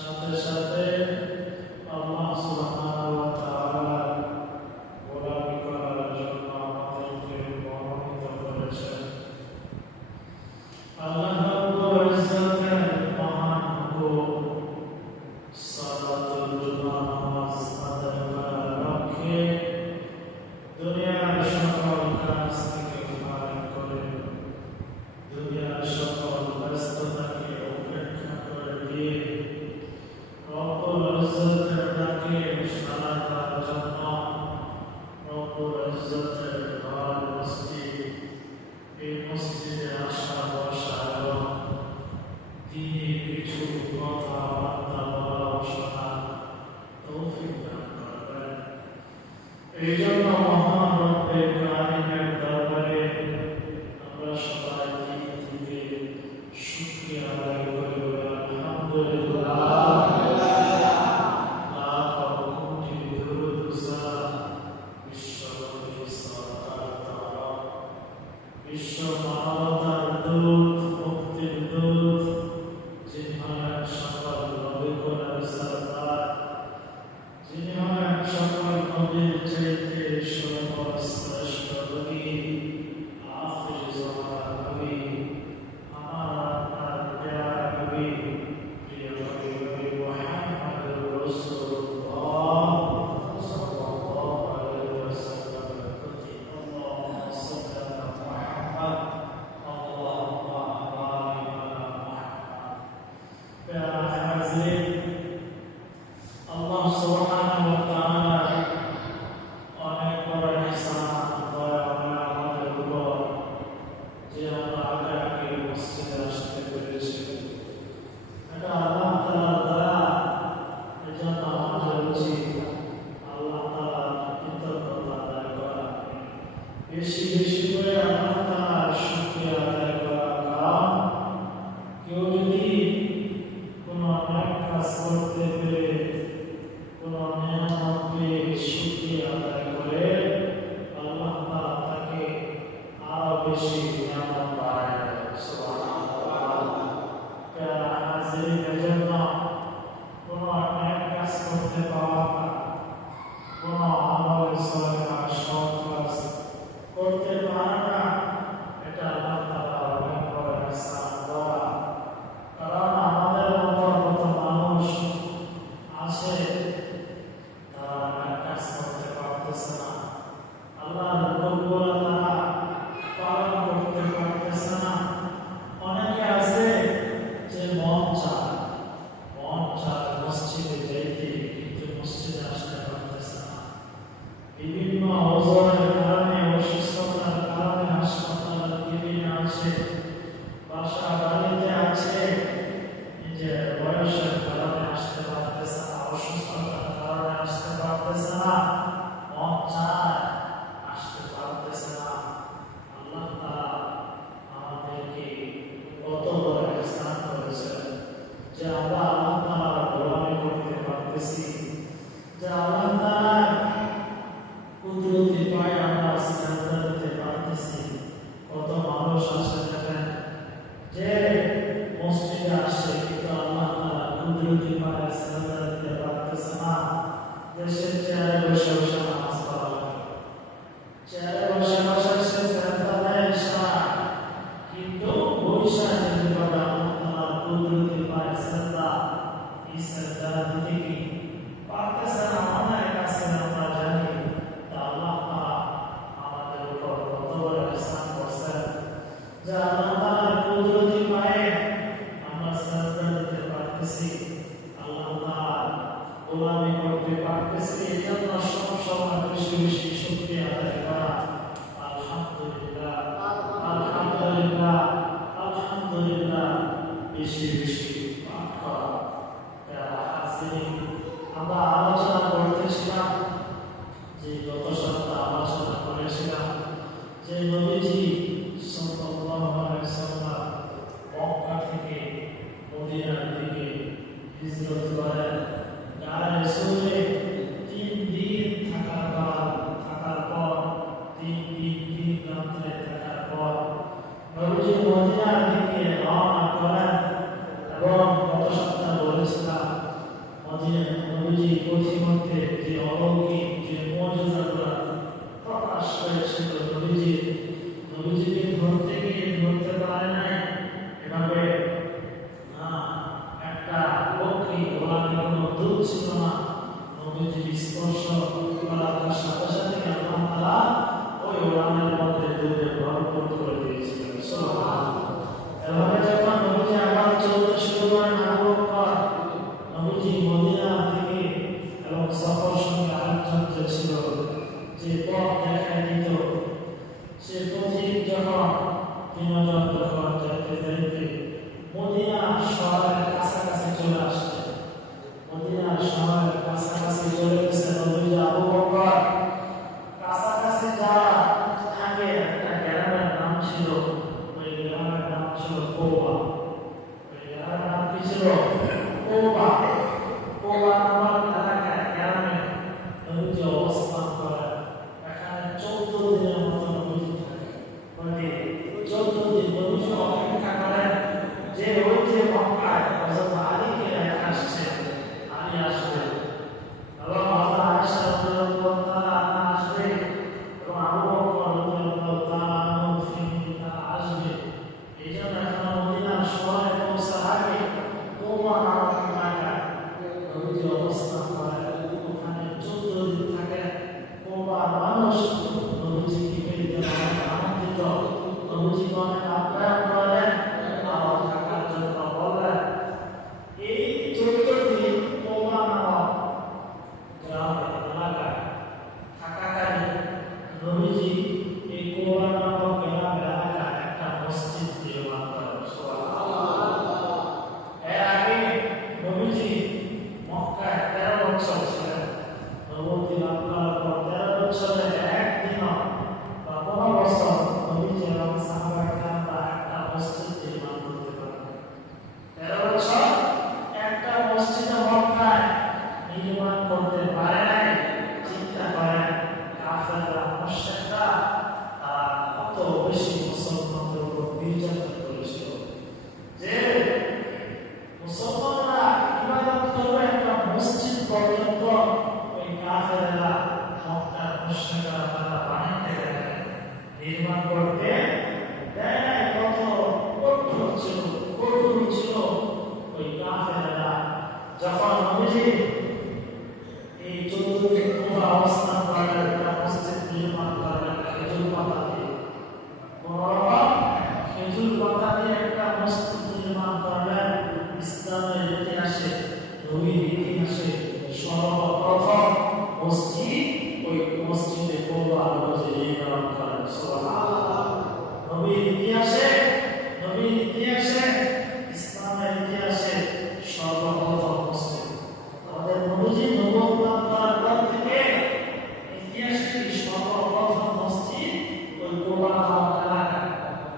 সাথে সাথে আল্লাহ সুবহানাহু ওয়া তাআলা গোলামি করার জন্য আমাদেরকে মনোনীত করেছেন। আল্লাহ রাব্বুল ইজ্জতের মহান হুকুম সালাতুল জুমা নামাজ আদায় করার লক্ষ্যে দুনিয়ার সকল কাজ থেকে ফারিগ করে দুনিয়ার সকল ব্যস্ততাকে উপেক্ষা করে দিয়ে রব্বুল ইজ্জতের ডাকে সাড়া দেওয়ার জন্য রব্বুল ইজ্জতের ঘর মসজিদ, এই মসজিদে আসা বসা এবং দ্বীনি কিছু কথাবার্তা বলা ও শোনা তৌফিক দান করবেন। এই জন্য মহান রব্বে কারিমের দরবারে আমরা সবাই দিল থেকে শুকরিয়া আদায় করি বলে আলহামদুলিল্লাহ। লাখ কোটি দরুদ ও সালাম বিশ্বনবী সাল্লাল্লাহু বিশ্ব মানবতার দূত, মুক্তির দূত, যিনি হলেন সকল নবীগণের সরদার, যিনি হলেন সকল নবীর চাইতে সর্বশ্রেষ্ঠ নবী, আখির জামানার নবী, আমার আপনার প্যারা নবী, প্রিয় নবী মুহাম্মদুর রাসূলুল্লাহ সাল্লাল্লাহু আলাইহি ওয়াসাল্লামের প্রতি আল্লাহুম্মা সাল্লি আলা মুহাম্মদ আল্লাহুম্মা বারিক আলা মুহাম্মদ। প্যারা হাজির, আল্লাহ সুবহানাহু ওয়া তাআলা অনেক বড় ইহসান দয়া মায়া আমাদের উপর যে আমরা আগে আগে মসজিদে আসতে পেরেছি। এটা আল্লাহ তাআলার দয়া। এজন্য আমাদের উচিত আল্লাহ তাআলার কৃতজ্ঞতা আদায় করা, বেশি বেশি করে আল্লাহ তাআলার শুকরিয়া আদায় করা। কারণ কেউ যদি কোনো নেক কাজ করতে পেরে কোনো নিয়ামত পেয়ে শুকরিয়া আদায় করে, আল্লাহ তাআলা তাকে আরো বেশি নিয়ামত বাড়ায় দেয়। সুবহানাল্লাহ। প্যারা হাজির, এজন্য কোনো নেক কাজ করতে পাওয়া, কোনো আমল সালেহ সৎ কাজ করতে পারা, এটা আল্লাহ তাআলার অনেক বড় ইহসান দয়া। কারণ আমাদের মতো কত মানুষ আছে তারা নেক কাজ করতে পারতেছে না, আল্লাহর হুকুমগুলো তারা পালন করতে পারতেছে না। অনেকে আছে যে মন চায় মসজিদে যাইতে, কিন্তু মসজিদে আসতে পারতেছে না। বিভিন্ন ওজনের কারণে, অসুস্থতার কারণে হাসপাতালের কেবিনে আছে, বাসা বাড়িতে আছে, নিজের বয়সের কারণে আসতে পারতেছে না, অসুস্থতার কারণে আসতে পারতেছে না, মন চায় আসতে পারতেছে না। আল্লাহ তাআলা আমাদেরকে কত বড় ইহসান করেছেন যে আমরা আল্লাহ তাআলার গোলামি করতে পারতেছি, যে আল্লাহ তাআলার কুদরতি পায়ে আমরা সিজদা দিতে পারতেছি। কত মানুষ আছে দেখেন যে মসজিদে আসে, কিন্তু আল্লাহ তাআলার কুদরতি পায়ে সিজদা দিতে পারতেছে না। দেশের চেয়ারে বসে বসে নামাজ পড়া লাগে, চেয়ারে বসে বসে সে সিজদা দেয় ইশারা, কিন্তু বৈশা যদি করে আল্লাহ তাআলার কুদরতি পায়ে সিজদা, এই সিজদা দিতে কি পারতেছে না। আমাদের কাছে আমরা জানি আল্লাহ তাআলা আমাদের উপর কত বড় ইহসান করছেন যে আল্লাহ তাআলার কুদরতি পায়ে আমরা সিজদা দিতে পারতেছি, আল্লাহ তাআলার গোলামি করতে পারতেছি। এই জন্য সব সময় বেশি বেশি শুকরিয়া আদায় করা। আলহামদুলিল্লাহ, আলহামদুলিল্লাহ, আলহামদুলিল্লাহ, বেশি বেশি পাঠ করা। প্যারা হাজিরিন, আমরা আলোচনা করতেছিলাম যে গত সপ্তাহে আলোচনা করেছিলাম যে নবীজি সাল্লাল্লাহু আলাইহি ওয়াসাল্লাম মক্কা থেকে মদিনার দিকে হিজরত করেন। গায়ে সুরে 3 দিন থাকার পর 3 দিন 3 রাত্রে থাকার পর নবীজি মদিনার দিকে রওনা করেন। এবং গত সপ্তাহে বলেছিলাম নবীজি পথিমধ্যে যে অলৌকিক যে মুজিজাগুলো প্রকাশ করেছিল, নবীজিকে ধরতে গিয়ে ধরতে পারে নাই। এভাবে একটা পক্ষী ওলানে কোনো দূর ছিল না, নবীজির স্পর্শ করার সাথে সাথে আল্লাহ তাআলা ওই ওলানের মধ্যে দুধে ভরপুর করে দিয়েছিলেন। এভাবে যখন নবীজি আবার চলতে শুরু করেন আবু বকর, নবীজি মদিনা থেকে এবং সফর সঙ্গে আরেকজন ছিল যে পথ দেখায় দিত, সে পথিক যখন তিনজন যখন যাইতে যাইতে মদিনা শহরের কাছাকাছি চলে আসছে, মদিনা শহরের কাছাকাছি চলে গেছে, নবীজি আবু বকর কাছাকাছি যাওয়ার আগে একটা গ্রামের নাম ছিল, ওই গ্রামের নাম ছিল কোবা। ওই গ্রামের নাম কি ছিল? কোবা। কোবা নামক এলাকায় গ্রামে নবীজি অবস্থান করেন। এখানে 14 দিনের মতো নবীজি থাকে। 14 দিন নবীজি অপেক্ষা করেন যে ওই যে মক্কায় হযরত আলীকে রেখে আসছে, আলী আসবে এবং হযরত আয়েশা রাদিয়াল্লাহু তাআলা আসবে এবং আবু বকর রাদিয়াল্লাহু তাআলা আসবে। এই জন্য এখন মদিনা শহরে পৌঁছার আগে কোবা নামক এলাকায় নবীজি অবস্থান করেন। ওখানে 14 দিন থাকেন। কোবার মানুষ নবীজিকে পেতে অনেক আনন্দিত, নবীজিকে অনেক আপ্যায়ন করেন, আবার থাকার জন্য বললেন। এই 14 দিন কোবা নামক গ্রামের এলাকায় থাকাকালীন নবীজি এই কোবা নামক গ্রামের এলাকায় একটা মসজিদ নির্মাণ করেন। এর আগে নবীজি মক্কায় 13 বছর ছিলেন। নবুয়তি লাভ করার পর 13 বছরে একদিনও বা 15 বছর নবীজি এবং সাহাবায়ে কেরামরা একটা মসজিদ নির্মাণ করতে পারেন। 13 বছর একটা মসজিদ মক্কায় নির্মাণ করতে পারে নাই। চিন্তা করেন কাফেররা, মুশরিকরা তারা কত বেশি মুসলমানদের উপর নির্যাতন করেছিল যে মুসলমানরা ইবাদত করবে একটা মসজিদ পর্যন্ত ওই কাফেররা, মক্কার মুশরিকরা তারা বানাতে দেয়, নির্মাণ করতে দেয় নাই। কত কঠোর ছিল ওই কাফেররা। যখন নবীজি এই 14 দিন পুরো অবস্থান করলেন, একটা মসজিদ নির্মাণ করলেন খেজুর পাতা দিয়ে, খেজুর পাতা দিয়ে একটা মসজিদ নির্মাণ করলেন। ইসলামের ইতিহাসে, নবীর ইতিহাসে সর্বপ্রথম মসজিদ ওই মসজিদে কোবা নবীজি নির্মাণ করেন। সুবহানাল্লাহ। নবীর ইতিহাসে ইসলামের ইতিহাসে সর্বপ্রথম মসজিদ। আমাদের নবীজি নবুয়ত লাভ করার পর থেকে ইতিহাসে সর্বপ্রথম মসজিদ ওই কোবা নামক এলাকায়,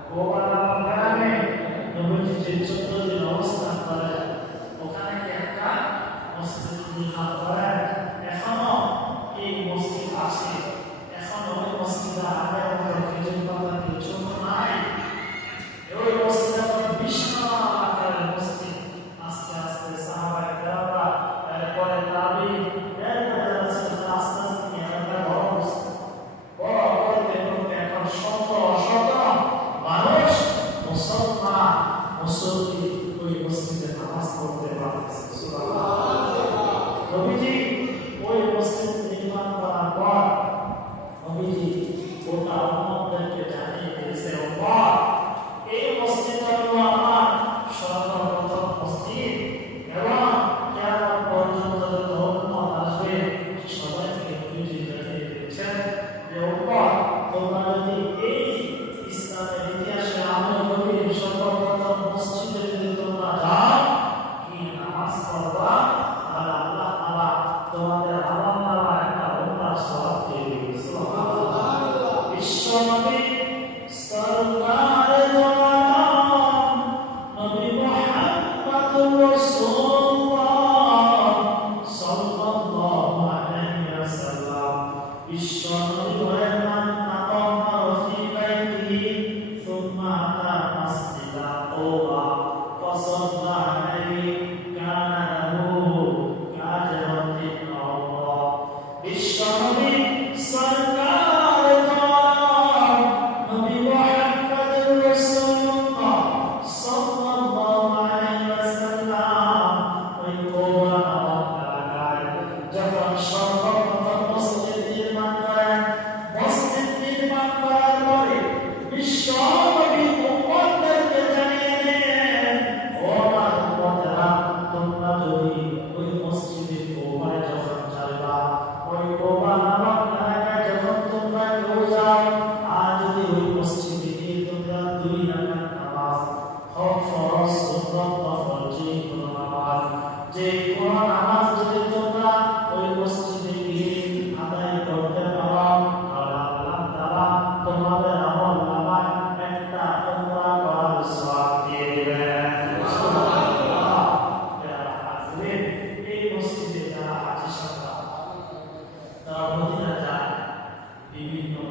কোবা নামক গ্রামে নবীজি যে 14 দিন অবস্থান করেন, ওখানে একটা মসজিদ নির্মাণ করেন। এখনো এই মসজিদ আছে, এখনো ওই মসজিদে আগের মতো খেজুর পাতা দিয়ে ছোট নাই। ওই মসজিদ এখন বিশাল আকারের মসজিদ। আস্তে আস্তে সাহাবায়ে কেরামরা, এরপরে তাবিঈন, এরপরে আস্তে আস্তে একটা বড় করতে করতে এখন শত শত মানুষ মুসলমান মুসল্লি ওই মসজিদে নামাজ পড়তে পারতেছে। সুবহানাল্লাহ। নবীজি ওই মসজিদ নির্মাণ করার পর নবীজি গোটা উম্মতদেরকে জানিয়ে দিয়েছেন, উম্মত এই মসজিদ হলো আমার সর্বপ্রথম মসজিদ এবং কিয়ামত পর্যন্ত যত উম্মত আসবে সবাইকে নবীজি জানিয়ে দিয়েছেন যে উম্মত তোমরা যদি এই ইসলামের ইতিহাসে আমি নবীর সর্বপ্রথম মসজিদে যদি তোমরা যাও, কি নামাজ পড়বা, তাহলে আল্লাহ তাআলা তোমাদের আমলনামায় একটা উম্মার সওয়াব দিয়ে দিবেন। সুবহানাল্লাহ। বিশ্বনবী সাল্লাল্লাহু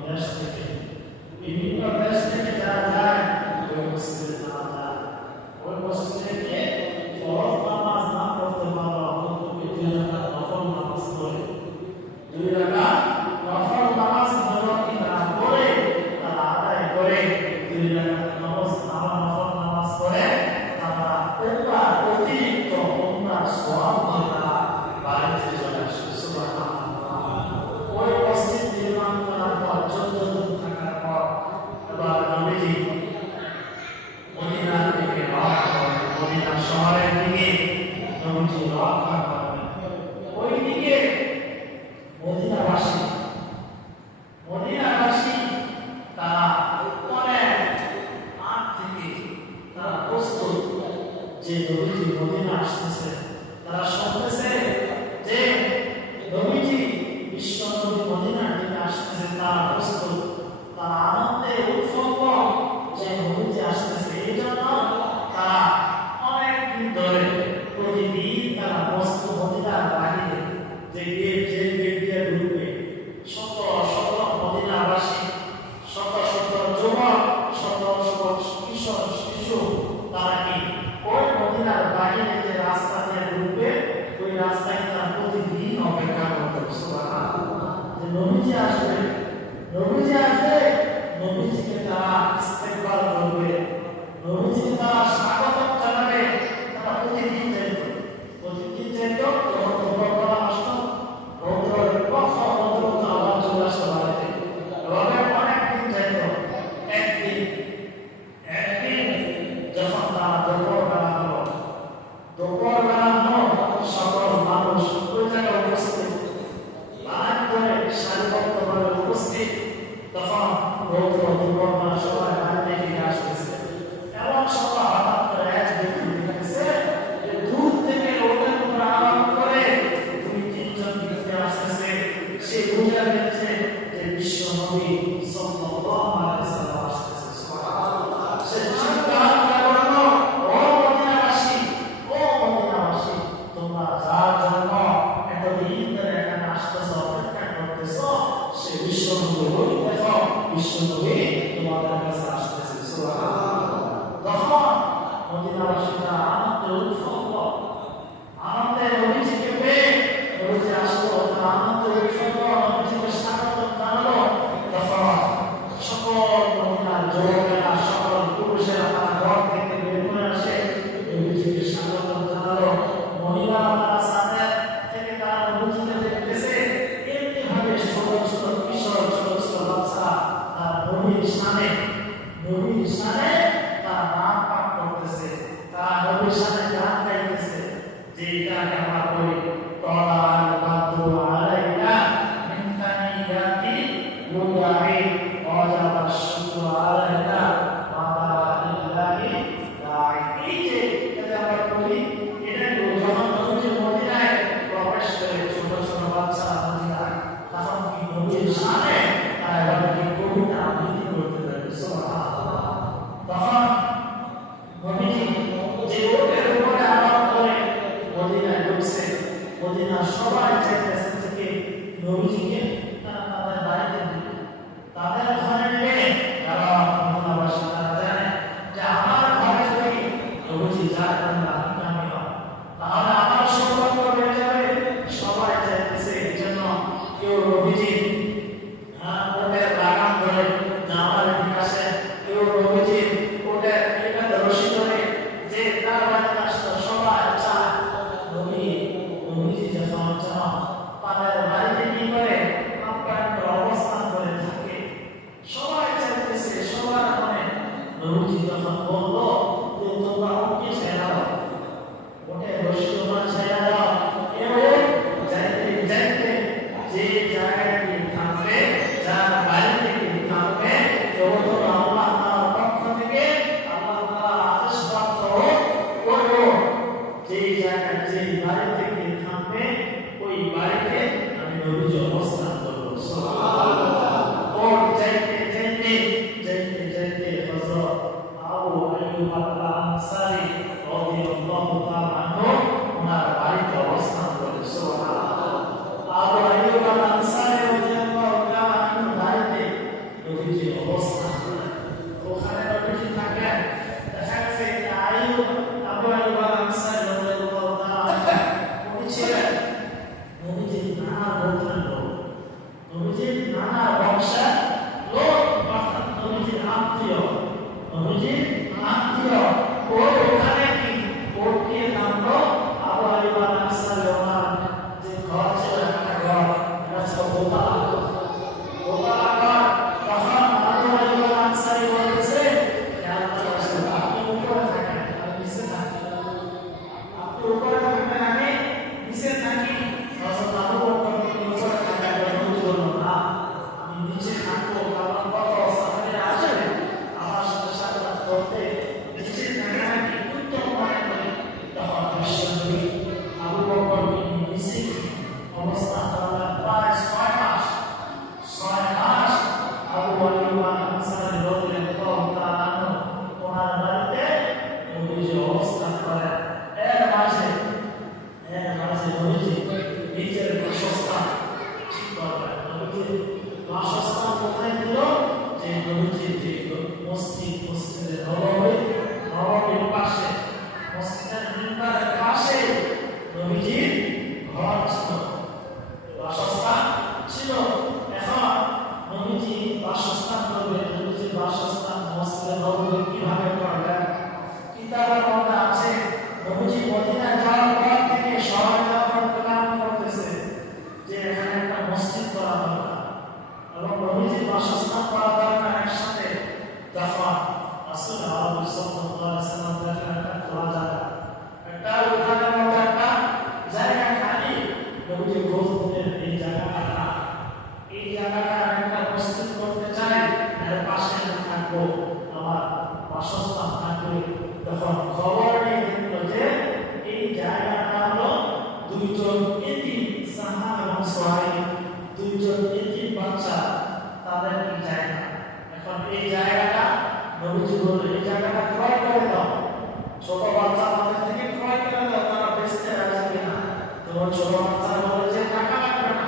দেশ থেকে, বিভিন্ন দেশ থেকে যারা যায় ওই মসজিদে তারা যায়। ওই মসজিদে গিয়ে ফরজ নামাজ না পড়তে পারো, তুমি 2 রাকাত নফল নামাজ পড়ে, 2 রাকাত নফল নামাজ হলো কি না পড়ে তারা আদায় করে 2 রাকাত নফল নামাজ পড়ে তারা উমরা অতিরিক্ত উমরার সওয়াব তারা বাড়িতে চলে আসে। সুবহানাল্লাহ। ওই মসজিদ নির্মাণ করার পর 14 দিন থাকার পর এবার নবীজি মদিনা থেকে রওনা করেন, মদিনা শহরের দিকে নবীজি রওনা করেন। ওই দিকে মদিনাবাসী তারা অনেক আগ থেকে তারা প্রস্তুত যে নবীজি মদিনা আসতেছে, তারা শুনতেছে যে নবীজি বিশ্ব নবী মদিনার দিকে আসতেছে, তারা প্রস্তুত, তারা আনন্দে উৎফুল্ল যে নবীজি আসতেছে। এই জন্য তারা অনেক দিন ধরে প্রতিদিন তারা বস্তু মদিনার বাহিরে যে গেট দিয়ে ঢুকবে, শত শত মদিনাবাসী, শত শত যুবক, শত শত কিশোর শিশু তারা কি ওই মদিনার বাহিরে যে রাস্তা দিয়ে ঢুকবে ওই রাস্তায় তারা প্রতিদিন অপেক্ষা করতে। সুবহানাল্লাহ। যে নবীজি আসবে, নবীজিকে তারা ইস্তেকবাল করবে, নবীজিকে তারা স্বাগত জানাবে। তারা প্রতিদিন যেত পরামর্শ রৌদ্রের পক্ষ রৌদ্র আবার চলে আসতে বাড়িতে অনেকদিন যেত। একদিন যখন তারা দুপুরবেলা হলো সকল মানুষ ওই জায়গায় উপস্থিত, লাইন করে সারিবদ্ধভাবে উপস্থিত, তখন রৌদ্র দুপুরবেলা সবাই বাড়িতে ফিরে আসতেছে। এমন সময় হঠাৎ করে এক ব্যক্তি দেখতেছে যে দূর থেকে রৌদ্রের উপরে আরাম করে 2-3 জন ব্যক্তি আসতেছে। সে বুঝে গেছে যে বিশ্ব নবী সাল্লাল্লাহু আলাইহি ওয়াসাল্লাম আসতেছে। সুবহানাল্লাহ। সে চিৎকার করে বলল, ও মদিনাবাসী, তোমরা যার জন্য এতদিন ধরে এখানে আসতেছো, অপেক্ষা করতেছো, সে বিশ্ব নবী। দেখো বিশ্ব নবী তোমাদের কাছে আসতেছে। সুবহানাল্লাহ। তখন মদিনাবাসীরা আনন্দে উৎফুল্ল, আনন্দে নবীজিকে পেয়ে, নবীজি আসলো, তারা আনন্দে উৎফুল্ল নবীজিকে স্বাগত জানালো। তখন সকল মদিনার যুবকেরা, সকল পুরুষেরা তারা ঘর থেকে বের করে আসে, নবীজিকে স্বাগত জানালো। মহিলারা তারা সাথে থেকে তারা নবীজিকে দেখতেছে। এমনি ভাবে ছোট ছোট কিশোর, ছোট ছোট বাচ্চারা তার নবীর শানে তারা নাম পাঠ করতেছে, তারা নবীর শানে গান গাইতেছে। যে গান আমরা বলি, তলাল বাদু আলাইনা মিন তানিয়াতি লুগাই ওয়াজাবা শুকরু আলাইনা ওয়া লিল্লাহি দাই। এই যে এটা আমরা বলি, এটা যখন নবী মদিনায় প্রবেশ করে ছোট ছোট বাচ্চারা মদিনায়, তখন কি নবীর শানে তারা কি কবিতা আবৃত্তি করতে থাকে। সুবহানাল্লাহ। তখন নবীজি যে ওটের উপরে আরাম করে মদিনায় ঢুকছে, মদিনার সবাই চাইতেছে থেকে নবীজিকে তারা তাদের বাড়িতে দিবে, তাদের ঘরে নেবে। কারণ মদিনাবাসী তারা জানে যে আমার ঘরে যদি নবীজি যায় তাহলে আমার সৌভাগ্য বেড়ে যাবে। সবাই চাইতেছে এই জন্য কেউ নবীজি ওটের লাগাম ধরে আমার বিকাশে, কেউ নবীজির ওটের রশি ধরে যে তার বাড়িতে আসতো। সবাই চায় নবীজি যখন তাদের বাড়িতে কি করে অবস্থান করে থাকে, নানা বংশের লোক অর্থাৎ নবীজির আত্মীয়, নবীজির আত্মীয় ওই ওখানে কি ওকে নামলো আবু আইয়ুব আল আনসারী ওনার যে ঘর ছিল একটা ঘর, এটা ছিল দোতলা ঘর। তখন আবু আইয়ুব আল আনসারী বলতেছে, ইয়া আল্লাহর রাসূল, আপনি উপরে থাকেন, আমি নিচে থাকি। আপনি উপরে থাকবেন, আমি নিচে থাকি। হযরত আবু বকর উপরে থাকেন, নবী বলল, না, আমি নিচে থাকবো, কারণ কত সাহাবীরা আসবে আমার সাথে সাক্ষাৎ করতে, নিচে থাকা নাকি উত্তম মনে করি। তখন বিশ্বনবী আবু বকর নিচে অবস্থান করার প্রায় 6 মাস আবু আইয়ুব আল আনসারী রাদিয়াল্লাহু তাআলা আনহু ওনার বাড়িতে নবীজি অবস্থান করেন। এর মাঝে নবীজি নিজের বাসস্থান ঠিক করলেন। নবীজির বাসস্থান কোথায় ছিল? যে নবীজির যে মসজিদে নববীর পাশে, মসজিদের মিম্বারের পাশে নবীজির ঘর ছিল, বাসস্থান ছিল। এখন নবীজি বাসস্থান করবেন, নবীজির বাসস্থান মসজিদে নববী কিভাবে করলেন? কিতাবের মধ্যে আছে, নবীজি মদিনায় যাওয়ার পর থেকে শহরে যাওয়ার প্ল্যান করতেছে যে এখানে একটা মসজিদ করা দরকার এবং নবীজির বাসস্থান করা দরকার একসাথে। তখন রাসূল আল্লাহ সাল্লাল্লাহু আলাইহি ওয়াসাল্লাম দেখলেন একটা খোলা জায়গা, একটা উঠানের মধ্যে একটা জায়গা খালি। নবীজি বলতেন, এই জায়গাটা একটা মসজিদ করতে চাই, এর পাশে থাকবো, আমার বাসস্থান থাকবে। তখন খবর নিয়ে দেখলো যে এই জায়গাটা হলো দুইজন এতিম সাহাবা এবং সোহাইব, দুইজন এতিম বাচ্চা, তাদের এই জায়গা। এখন এই জায়গাটা নবীজি বললেন, এই জায়গাটা ক্রয় করে দাও, ছোট বাচ্চা আমাদের থেকে ক্রয় করে দাও, তারা বেচতে রাজি কিনা। তোমার ছোট বাচ্চা বলে যে টাকা লাগবে না,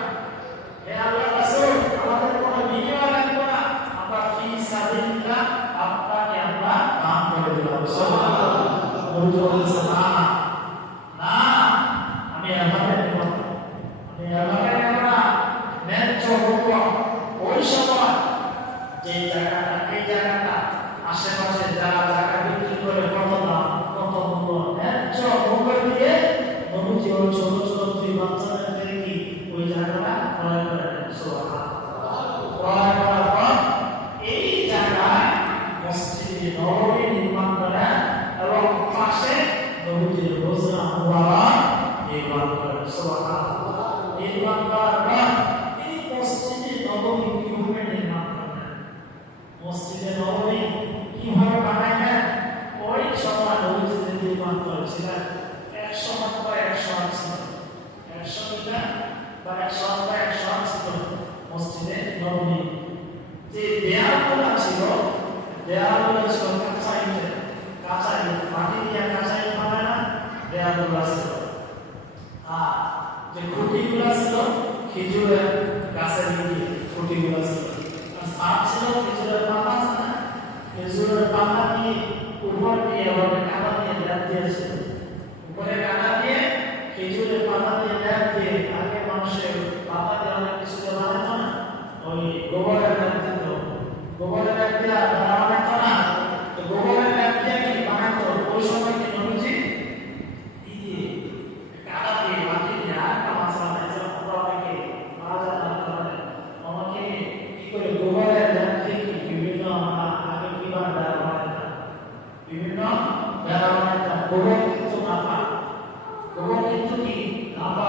হে আল্লাহর রাসূল, আমাদের কোনো বিনিময় লাগবে না, আমরা ফি সাবিলিল্লাহ আপনাকে আমরা দান করে দিলাম। সুবহানাল্লাহ। নবী বলেছেন, না, আমি এভাবে নেব না, ন্যায্য মূল্য। ওই সময় যে জায়গাটা আশেপাশে যারা জায়গা বিক্রি করে কত দাম, কত মূল্য, ন্যায্য মূল্য দিয়ে নবীজি ওই ছোট ছোট দুই বাচ্চাদের থেকে ওই জায়গাটা ক্রয় করে নেন। সুবহানাল্লাহ। ক্রয় করার পর এই জায়গায় মসজিদে নববী নির্মাণ করেন এবং পাশে নবীজির রোজা মুবারক নির্মাণ করেন। সুবহানাল্লাহ। নির্মাণ করার পর এই মসজিদে নববী কিভাবে নির্মাণ করেন? মসজিদে নববী কিভাবে বানাইলেন? ওই সময় নবীজি নির্মাণ করেছিলেন 100 হাত বা 100 হাত ছিল, 100 মিটার বা 100 হাত বা 100 হাত ছিল মসজিদে নববী। যে দেয়ালগুলো ছিল কাঁচা ইট, মাটি দিয়ে কাঁচা ইট বানায় না, দেয়ালগুলো ছিল। আর যে খুঁটিগুলো ছিল খেজুরের গাছের খুঁটিগুলো ছিল। আর ছাদ ছিল খেজুরের পাতা, আছে না, খেজুরের পাতা দিয়ে উপর দিয়ে কাদা দিয়ে লেপ দিয়েছিল, উপরে কাদা দিয়ে খেজুরের পাতা দিয়ে লেপ দিয়ে। আগে মানুষের পাতা দিয়ে অনেক কিছু বানাতো না, ওই গোবরের লেপ দিত, গোবরের লেপ দিয়ে বানাতো না, তো গোবরের লেপ দিয়ে কি বানাতো? ওই সময় কি নবীজি কাদা দিয়ে মাটি দিয়ে একটা মাছ বানাইছে, আমরা অনেকে মারা যায় আমাকে কি করে গোবরের লেপ দিয়ে বিভিন্ন আগে কিবার বেড়া বানাইতাম, বিভিন্ন বেড়া বানাইতাম। গোবর কিন্তু নাপা, গোবর কিন্তু কি নাপা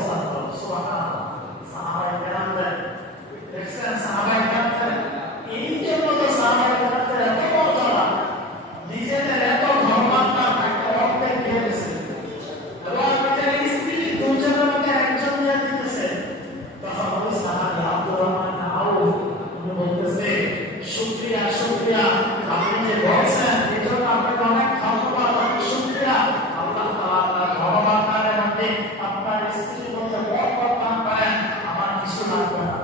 অবস্থান করো। সুবহানাল্লাহ। সাহাবায়ে কেরামদের দেখছেন, সাহাবায়ে কেরামদের এই জন্য তো সাহাবায়ে কেরামদের এত মর্যাদা, নিজেদের এত ধর্মাত্মা একটা অর্থে দিয়ে দিয়েছে এবং নিজের স্ত্রী দুজনের মধ্যে একজন নিয়ে দিতেছে। তখন ওই সাহাবী আব্দুর রহমান আউফ উনি বলতেছে, শুকরিয়া শুকরিয়া, আপনি যে বলছেন এই জন্য আপনাকে অনেক ধন্যবাদ, অনেক শুকরিয়া। আল্লাহ তাআলা আপনার ধর্মাত্মার মধ্যে আপনার স্ত্রীর মধ্যে বরকত দান করেন। আমার কিছু লাগবে না,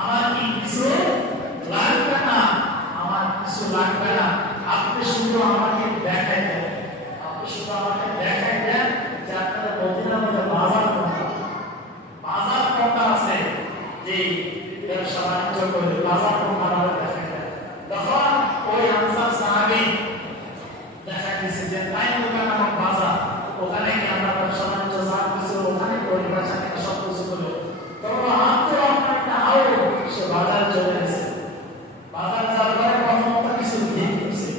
আমার কি কিছু লাগবে না, আমার কিছু লাগবে না, আপনি শুধু আমাকে দেখাই দেন, আপনি শুধু আমাকে দেখাই দেন যে আপনাদের মদিনার মধ্যে বাজার কোনটা, বাজার কোনটা আছে, যে ব্যবসা বাণিজ্য করে বাজার কোনটা আমাদের দেখাই দেন। তখন ওই আনসার সাহাবী দেখা গেছে যে তাইমুকা নামক বাজার, ওখানে কি আমরা ব্যবসা বাণিজ্য যা কিছু ওখানে করি, ব্যবসা থেকে সব কিছু করি। তখন আব্দুর রহমান একটা আও সে বাজার চলে গেছে, বাজার যাওয়ার পরে প্রথমত কিছু বিক্রি করছে,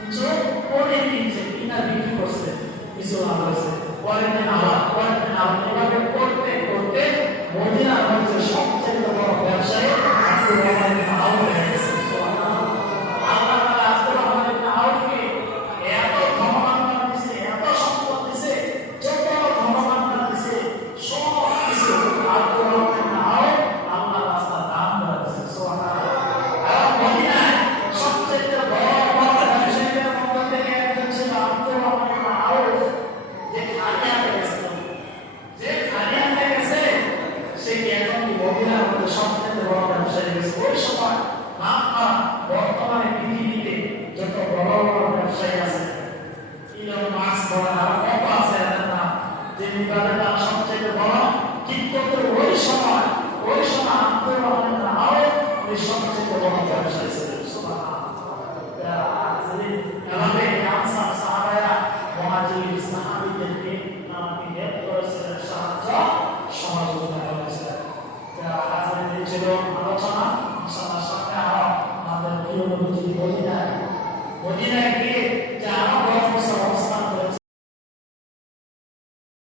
কিছু পরে কিনছে, কিনা বিক্রি করছে, কিছু লাভ হয়েছে। পরে এভাবে করতে করতে মদিনার মধ্যে সবচেয়ে বড় ব্যবসায়ী আব্দুর রহমান ইবনে আউফ হয়ে গেছে। আল্লাহ তাআলা আব্দুর রহমান ইবনে আউফকে এত ধনবান দিয়েছে, এত সম্পদ দিয়েছে, যত ধনবান দিয়েছে সব কিছু আব্দুর রহমান ইবনে আউফ আল্লাহর রাস্তায় দান করে দিয়েছে। সুবহানাল্লাহ। আর মদিনায় সবচেয়ে বড় বড় ব্যবসায়ীদের মধ্যে থেকে একজন ছিল আব্দুর রহমান ইবনে আউফ, যে খালিয়াতে গেছে, যে খালিয়াতে গেছে সে কি এখন কি মদিনার মধ্যে সবচেয়ে বড় ব্যবসায়ী গেছে। ওই সময় নাম করা বর্তমানে পৃথিবীতে যত বড় বড় ব্যবসায়ী আছে, ইলন মাস্ক বলেন আর কত আছে এদের নাম, যে বিবাদটা সবচেয়ে বড়, কিন্তু ওই সময় আব্দুর রহমান ইবনে আউফ ওই সবচেয়ে বড় ব্যবসায়ী ছিলেন। সুবহানাল্লাহ। এভাবে আনসার সাহাবারা মুহাজির সাহাবীদেরকে নামকে হেল্প করেছিলেন, সাহায্য সহযোগিতা করেছিলেন। হাজির ছিল আলোচনা, ইনশাআল্লাহ সামনে আরো আমাদের প্রিয় নবী মদিনায় গিয়ে যে